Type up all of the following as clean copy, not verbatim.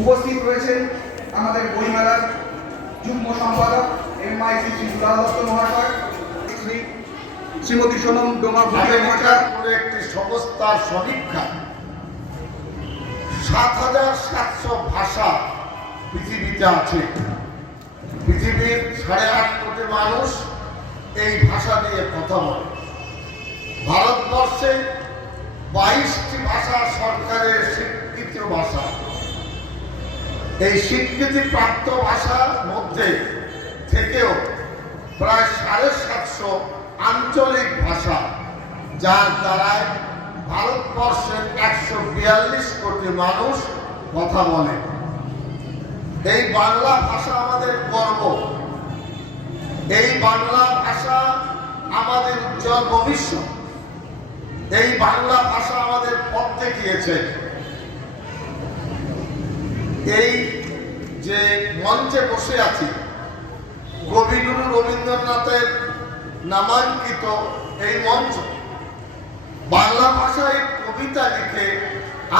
উপস্থিত রয়েছেন আমাদের বইমেলার যুগ্ম সম্পাদক MIC শ্রী দুলাল দত্ত মহাশয়, শ্রীমতী সোনম ডোমা ভুটিয়া মহাশয়। একটি সংস্থার সমীক্ষা ৭৭০০ ভাষা পৃথিবীতে আছে। পৃথিবীর ৮.৫ কোটি মানুষ এই ভাষা দিয়ে কথা বলে। ভারতবর্ষে ২২টি ভাষা সরকারের স্বীকৃত ভাষা। এই স্বীকৃতিপ্রাপ্ত ভাষার মধ্যে থেকেও প্রায় ৭৫০ আঞ্চলিক ভাষা, যার দ্বারায় ভারতবর্ষের ১৪২ কোটি মানুষ কথা বলে। এই বাংলা ভাষা আমাদের গর্ব। এই বাংলা ভাষা আমাদের উজ্জ্বল ভবিষ্যৎ। এই বাংলা ভাষা আমাদের পথ দেখিয়েছে। এই যে মঞ্চে বসে আছি, কবিগুরু রবীন্দ্রনাথের নামাঙ্কিত এই মঞ্চ, বাংলা ভাষায় কবিতা লিখে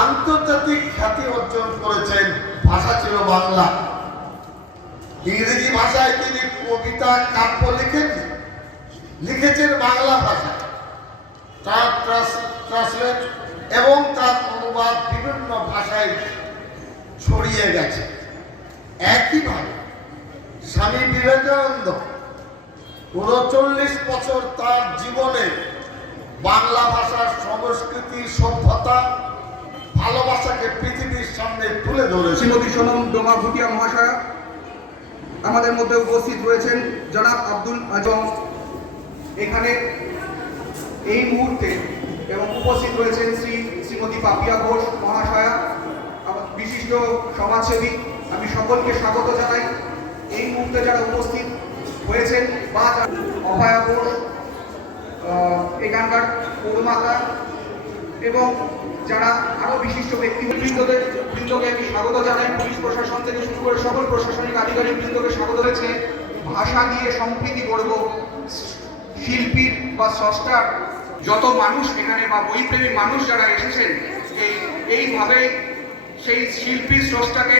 আন্তর্জাতিক খ্যাতি অর্জন করেছেন। ভাষা ছিল বাংলা। ইংরেজি ভাষায় তিনি কবিতা, কাব্য লিখেছেন বাংলা ভাষায়। তার ট্রান্সলেট এবং তার অনুবাদ বিভিন্ন ভাষায় ছড়িয়ে গেছে। একইভাবে স্বামী বিবেকানন্দ ৩৯ বছর তার জীবনে বাংলা ভাষার সংস্কৃতি, সভ্যতা, ভালোবাসাকে পৃথিবীর সামনে তুলে ধরেছেন। শ্রীমতী সোনম ডোমা ভুটিয়া মহাশয় আমাদের মধ্যে উপস্থিত রয়েছেন। জনাব আব্দুল আজম এখানে এই মুহূর্তে এবং উপস্থিত রয়েছেন শ্রীমতী পাপিয়া ঘোষ মহাশয়া, বিশিষ্ট সমাজসেবী। আমি সকলকে স্বাগত জানাই। এই মুহূর্তে যারা উপস্থিত হয়েছেন বা অভয়া ঘোষ এখানকার পৌরমাতা এবং যারা আরো বিশিষ্ট ব্যক্তিবৃন্দকে আমি স্বাগত জানাই। পুলিশ প্রশাসন থেকে শুরু করে সকল প্রশাসনিক আধিকারিক বৃন্দকে স্বাগত রয়েছে। ভাষা দিয়ে সম্প্রীতি গড়ব। শিল্পীর বা স্রষ্টার যত মানুষ এখানে বা বইপ্রেমী মানুষ যারা এসেছেন, এইভাবেই সেই শিল্পী স্রষ্টাকে